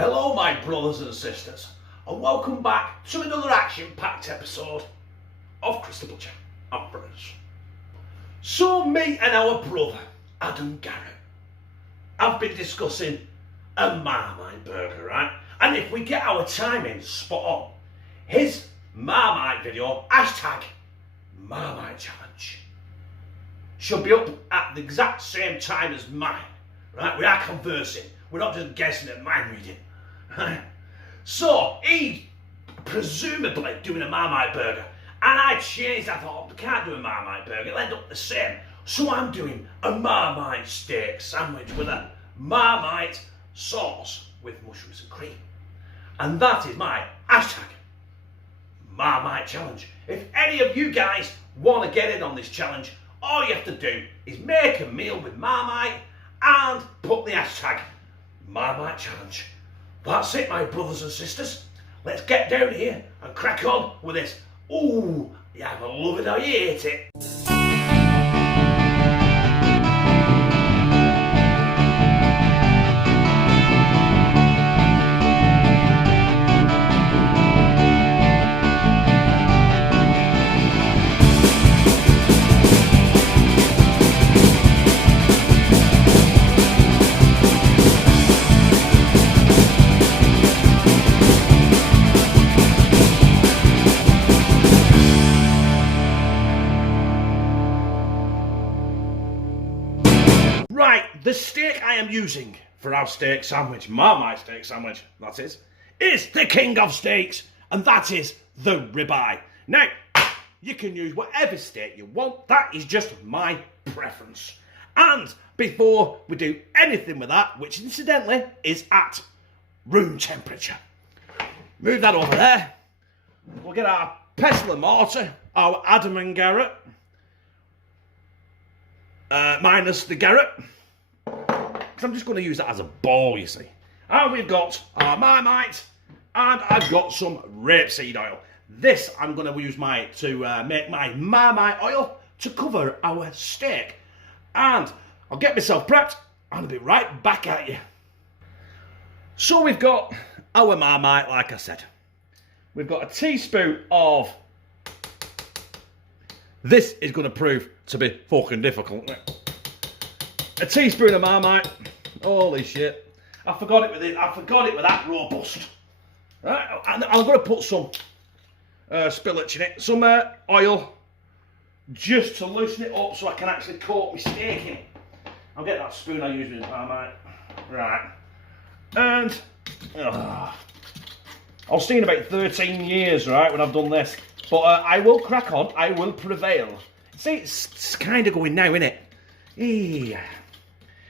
Hello my brothers and sisters, and welcome back to another action-packed episode of Chris the Butcher and Friends. So me and our brother, Adam Garratt, have been discussing a Marmite burger, right? And if we get our timing spot on, his Marmite video, hashtag Marmite Challenge, should be up at the exact same time as mine, right? We are conversing. We're not just guessing at mind reading. So, he's presumably doing a Marmite burger. And I changed, I thought, I can't do a Marmite burger, it'll end up the same. So I'm doing a Marmite steak sandwich with a Marmite sauce with mushrooms and cream. And that is my hashtag Marmite Challenge. If any of you guys want to get in on this challenge, all you have to do is make a meal with Marmite and put the hashtag Marmite Challenge. That's it, my brothers and sisters. Let's get down here and crack on with this. Ooh, you either love it or you hate it. Right, the steak I am using for our steak sandwich, Marmite steak sandwich, that is the king of steaks, and that is the ribeye. Now, you can use whatever steak you want, that is just my preference. And before we do anything with that, which incidentally is at room temperature, move that over there. We'll get our pestle and mortar, our Adam and Garratt, minus the Garratt, because I'm just going to use that as a bowl, you see. And we've got our Marmite, and I've got some rapeseed oil. This I'm going to use to make my Marmite oil to cover our steak. And I'll get myself prepped, and I'll be right back at you. So we've got our Marmite, like I said. We've got a teaspoon of... This is going to prove to be fucking difficult. A teaspoon of Marmite. Holy shit. I forgot it with that robust. Right, and I'm going to put some spillage in it. Some oil. Just to loosen it up so I can actually coat my steak in it. I'll get that spoon I used with Marmite. Right. And... I was thinking about 13 years, right, when I've done this. But I will crack on. I will prevail. See, it's kind of going now, innit? Yeah.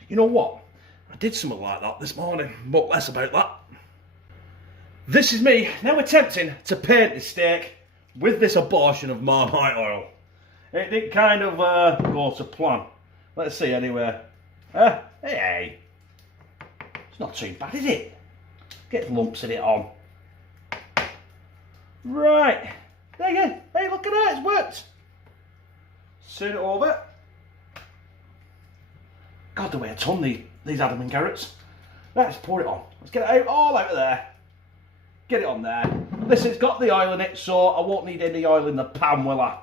You know what? I did something like that this morning, but less about that. This is me now attempting to paint the steak with this abortion of Marmite oil. It did kind of go to plan. Let's see anyway. Hey. It's not too bad, is it? Get lumps in it on. Right. There you go. Hey, look at that. It's worked. Turn it over. God, the way I ton these Adam and Garratts. Let's pour it on. Let's get it out, all out of there. Get it on there. Listen, it's got the oil in it, so I won't need any oil in the pan, will I?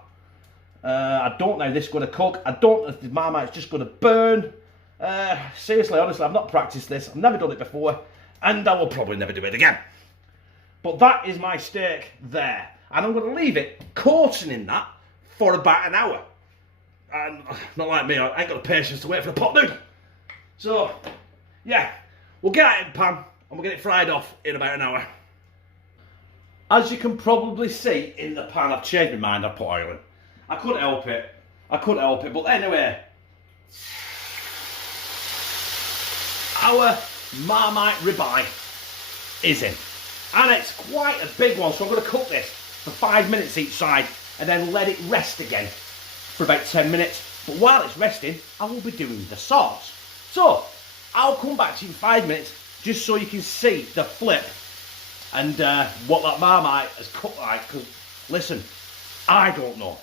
I don't know if this is going to cook. I don't know if the Marmite's just going to burn. Seriously, honestly, I've not practiced this. I've never done it before. And I will probably never do it again. But that is my steak there. And I'm going to leave it coating in that for about an hour. And not like me, I ain't got the patience to wait for the pot noodle. So, yeah, we'll get it in the pan and we'll get it fried off in about an hour. As you can probably see in the pan, I've changed my mind, I've put oil in. I couldn't help it. But anyway, our Marmite ribeye is in. And it's quite a big one, so I'm going to cook this for 5 minutes each side and then let it rest again for about 10 minutes. But while it's resting, I will be doing the sauce. So, I'll come back to you in 5 minutes just so you can see the flip and what that Marmite has cooked like. Because, listen, I don't know.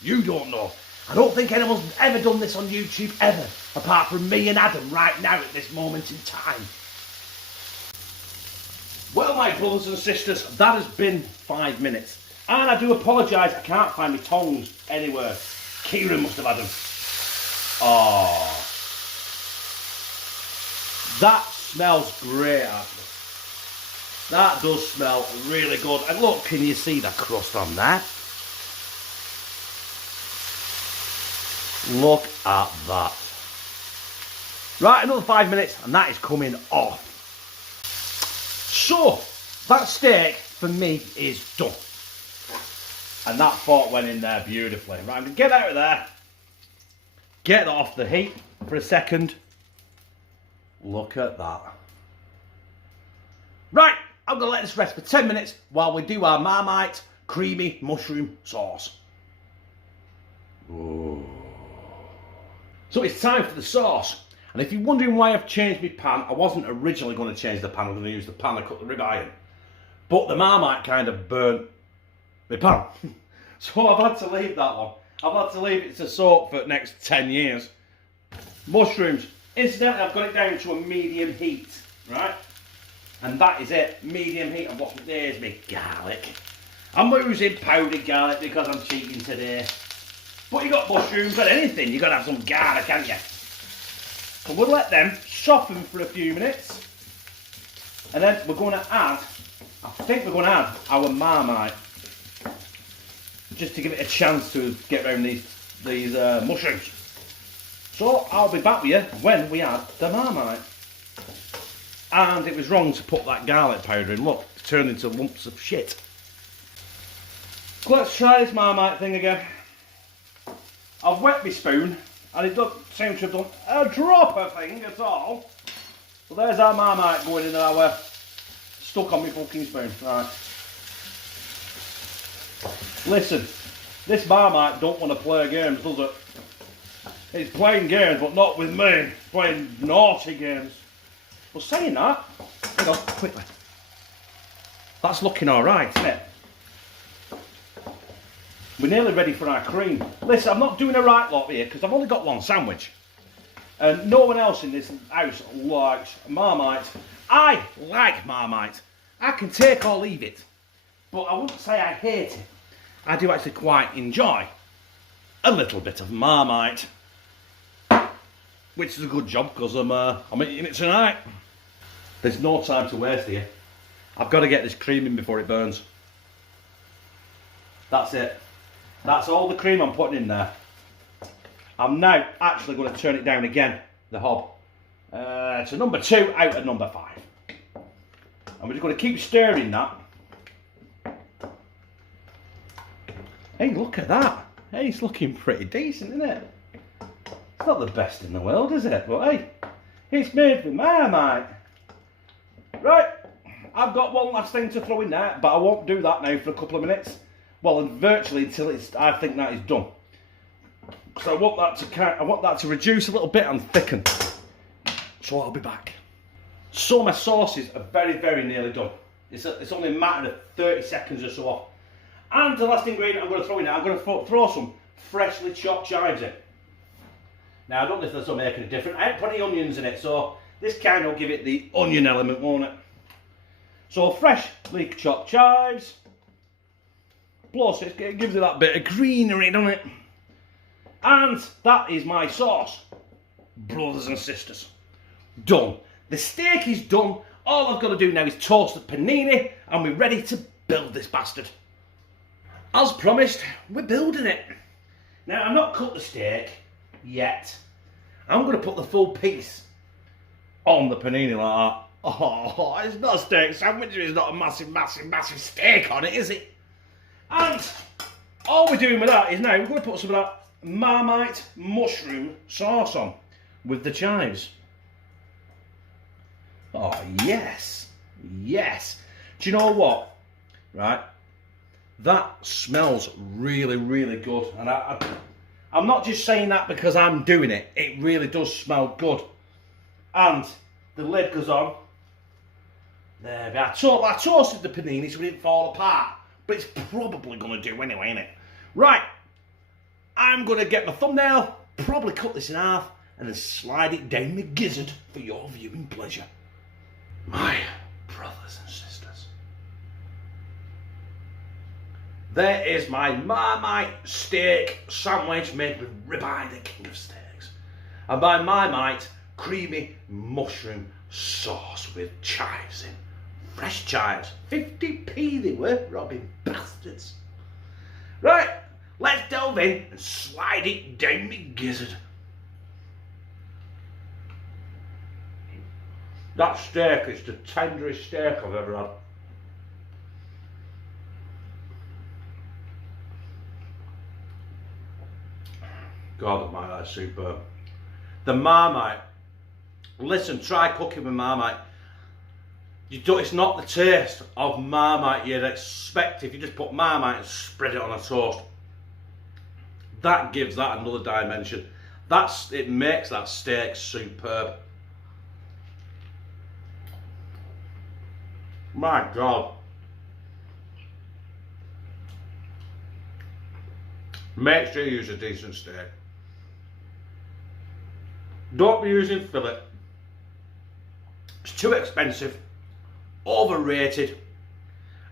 You don't know. I don't think anyone's ever done this on YouTube ever, apart from me and Adam right now at this moment in time. Well, my brothers and sisters, that has been 5 minutes. And I do apologise, I can't find my tongs anywhere. Kieran must have had them. Oh. That smells great, actually. That does smell really good. And look, can you see the crust on that? Look at that. Right, another 5 minutes and that is coming off. So, that steak for me is done. And that fork went in there beautifully. Right, I'm going to get out of there. Get that off the heat for a second. Look at that. Right, I'm going to let this rest for 10 minutes while we do our Marmite creamy mushroom sauce. Ooh. So it's time for the sauce. And if you're wondering why I've changed my pan, I wasn't originally going to change the pan. I was going to use the pan I cut the ribeye in. But the Marmite kind of burnt my pan. So I've had to leave that one. I've had to leave it to soak for the next 10 years. Mushrooms. Incidentally, I've got it down to a medium heat, right? And that is it, medium heat. And there's my garlic. I'm using powdered garlic because I'm cheating today. But you got mushrooms, got anything, you got to have some garlic, haven't you? So we'll let them soften for a few minutes. And then we're going to add, I think we're going to add our Marmite. Just to give it a chance to get around these mushrooms. So I'll be back with you when we add the Marmite. And it was wrong to put that garlic powder in. Look, it's turned into lumps of shit. So let's try this Marmite thing again. I've wet my spoon and it doesn't seem to have done a drop of thing at all. So there's our Marmite going in our stuck on my fucking spoon. Right. Listen, this Marmite don't want to play games, does it? It's playing games, but not with me. It's playing naughty games. Well, saying that, hang on, quickly. That's looking alright, isn't it? We're nearly ready for our cream. Listen, I'm not doing a right lot here because I've only got one sandwich. And no one else in this house likes Marmite. I like Marmite. I can take or leave it. But I wouldn't say I hate it. I do actually quite enjoy a little bit of Marmite. Which is a good job because I'm eating it tonight. There's no time to waste here. I've got to get this cream in before it burns. That's it. That's all the cream I'm putting in there. I'm now actually going to turn it down again, the hob, to number 2 out of number 5. And we're just going to keep stirring that. Hey, look at that. Hey, it's looking pretty decent, isn't it? It's not the best in the world, is it? But hey, it's made with Marmite. Right, I've got one last thing to throw in there, but I won't do that now for a couple of minutes. Well, and virtually until I think that is done. So I want that to reduce a little bit and thicken. So I'll be back. So my sauces are very, very nearly done. It's only a matter of 30 seconds or so off. And the last ingredient I'm going to throw in there, I'm going to throw some freshly chopped chives in. Now I don't know if this will make any difference. I haven't put any onions in it, so this kind of will give it the onion element, won't it? So freshly chopped chives. Plus it gives it that bit of greenery, doesn't it? And that is my sauce. Brothers and sisters. Done. The steak is done. All I've got to do now is toast the panini and we're ready to build this bastard. As promised, we're building it. Now, I've not cut the steak yet. I'm going to put the full piece on the panini like that. Oh, it's not a steak sandwich. It's not a massive, massive, massive steak on it, is it? And all we're doing with that is now we're going to put some of that Marmite mushroom sauce on with the chives. Oh, yes. Yes. Do you know what? Right? That smells really, really good. And I'm not just saying that because I'm doing it. It really does smell good. And the lid goes on. There we are. I toasted the panini so it didn't fall apart. But it's probably going to do anyway, innit? Right. I'm going to get my thumbnail, probably cut this in half, and then slide it down the gizzard for your viewing pleasure. My brothers and sisters. There is my Marmite steak sandwich made with ribeye, the king of steaks. And by Marmite, creamy mushroom sauce with chives in. Fresh chives, 50p they were, robbing bastards. Right, let's delve in and slide it down me gizzard. That steak is the tenderest steak I've ever had. God Almighty, that's superb. The Marmite. Listen, try cooking with Marmite. It's not the taste of Marmite you'd expect if you just put Marmite and spread it on a toast. That gives that another dimension. It makes that steak superb. My God. Make sure you use a decent steak. Don't be using fillet. It's too expensive, overrated,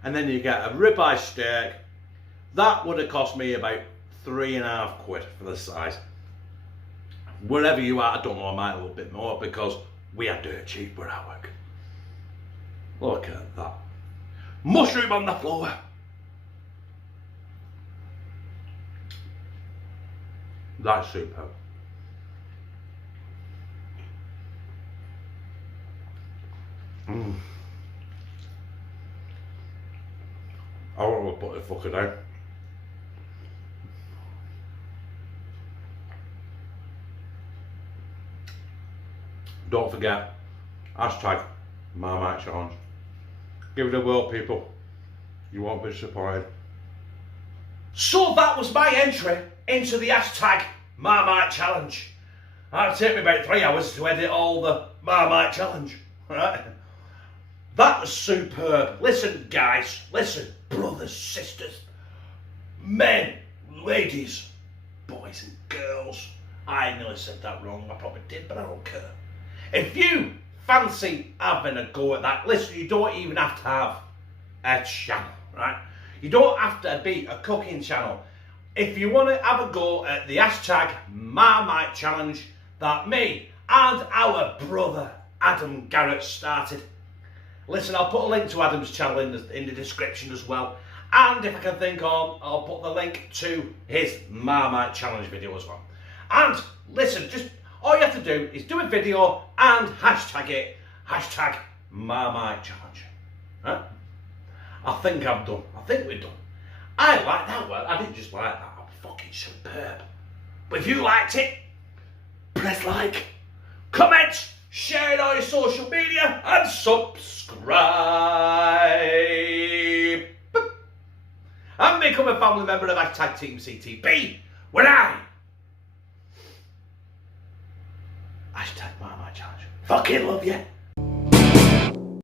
and then you get a ribeye steak. That would have cost me about £3.50 for the size. Wherever you are, I don't know, I might a little bit more because we are dirt cheap where I work. Look at that. Mushroom on the floor. That's superb. I want to put the fucker down. Don't forget, hashtag Marmite Challenge. Give it a whirl, people. You won't be disappointed. So that was my entry into the hashtag Marmite Challenge. It'll take me about 3 hours to edit all the Marmite Challenge. Right? That was superb. Listen, guys. Listen, brothers, sisters, men, ladies, boys and girls. I nearly said that wrong. I probably did, but I don't care. If you fancy having a go at that, listen, you don't even have to have a channel, right? You don't have to be a cooking channel. If you want to have a go at the hashtag Marmite Challenge that me and our brother Adam Garratt started, listen, I'll put a link to Adam's channel in the description as well. And if I can think of, I'll put the link to his Marmite Challenge video as well. And listen, just all you have to do is do a video and hashtag it, hashtag Marmite Challenge. Huh? I think I'm done. I think we're done. I like that one. I didn't just like that. I'm fucking superb. But if you liked it, press like, comment, share it on your social media, and subscribe. And become a family member of hashtag Team CTB when I hashtag Marmite Challenge. Fucking love you.